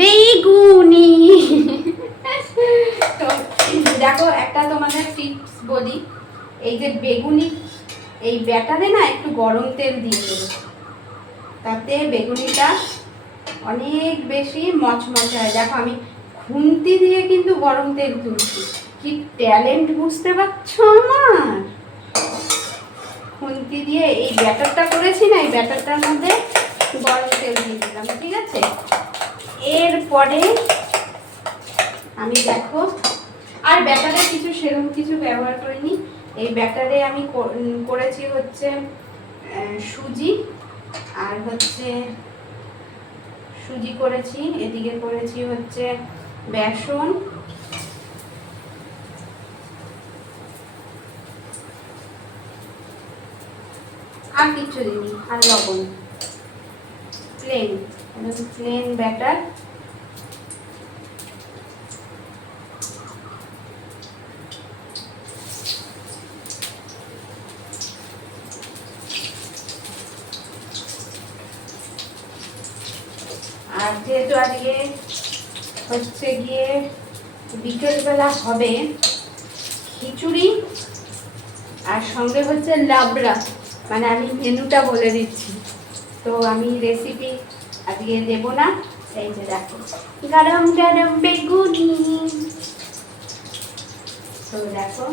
বেগুনি। তো দেখো একটা তোমাদের টিপস বলি, এই যে বেগুনি এই ব্যাটারে না একটু গরম তেল দিয়ে দেবে, তাতে বেগুনিটা অনেক বেশি মচমচে হয়। দেখো আমি খুন্তি দিয়ে কিন্তু গরম তেল তুলছি, কি ট্যালেন্ট বুঝতে পারছো আমার। খুন্তি দিয়ে এই ব্যাটারটা করেছি না, এই ব্যাটারটার মধ্যে গরম তেল দিয়ে দিলাম, ঠিক আছে। এরপরে আমি দেখো আর ব্যাটারে কিছু সেরকম কিছু ব্যবহার করিনি। এই ব্যাটারে আমি করেছি হচ্ছে সুজি, আর হচ্ছে সুজি করেছি, এদিকে করেছি হচ্ছে বেসন, আর কিছু দিইনি, আর লবণ, প্লেন প্লেন ব্যাটার। আর যেহেতু আজকে হচ্ছে গিয়ে বিকেলবেলা হবে খিচুড়ি, আর সঙ্গে হচ্ছে লাবড়া, মানে আমি মেনুটা বলে দিচ্ছি, তো আমি রেসিপি আজকে দেব না। এই যে দেখো গরম গরম বেগুনি, তো দেখো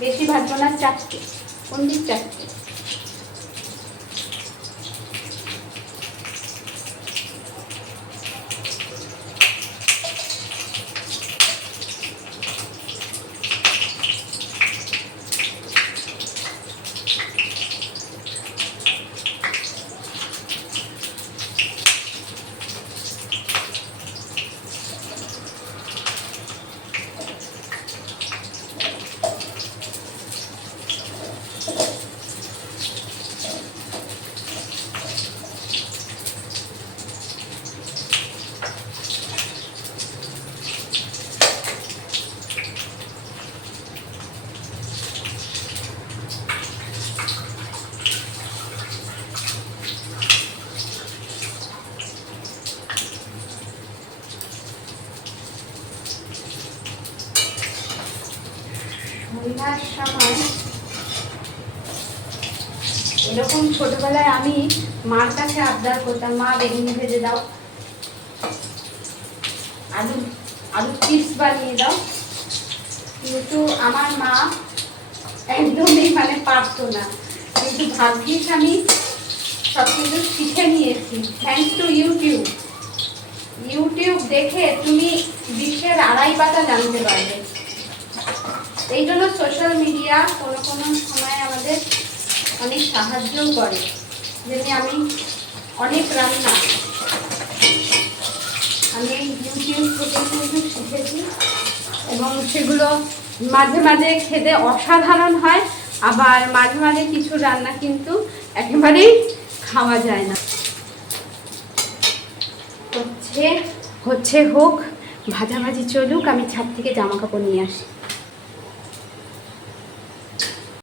বেশি ভাজবো না, চারটে, কোন দিক চারটে। সন্ধ্যার সময় এরকম ছোটবেলায় আমি মার কাছে আবদার করতাম, মা বেগুনি ভেজে দাও, আলু আলু চিপস বানিয়ে দাও, কিন্তু আমার মা একদমই মানে পারতো না। কিন্তু ভাগ্যিস আমি সব কিছু শিখে নিয়েছি, থ্যাংকস টু ইউটিউব। ইউটিউব দেখে তুমি বিশ্বের আড়াই পাতা জানতে পারবে। এই জন্য সোশ্যাল মিডিয়া কোনো কোনো সময় আমাদের অনেক সাহায্যও করে। যেমনি আমি অনেক রান্না আমি ইউটিউব থেকে কিন্তু শিখেছি, এবং সেগুলো মাঝে মাঝে খেতে অসাধারণ হয়, আবার মাঝে মাঝে কিছু রান্না কিন্তু একেবারেই খাওয়া যায় না। হচ্ছে হোক ভাজাভাজি চলুক, আমি ছাদ থেকে জামা কাপড় নিয়ে আসি।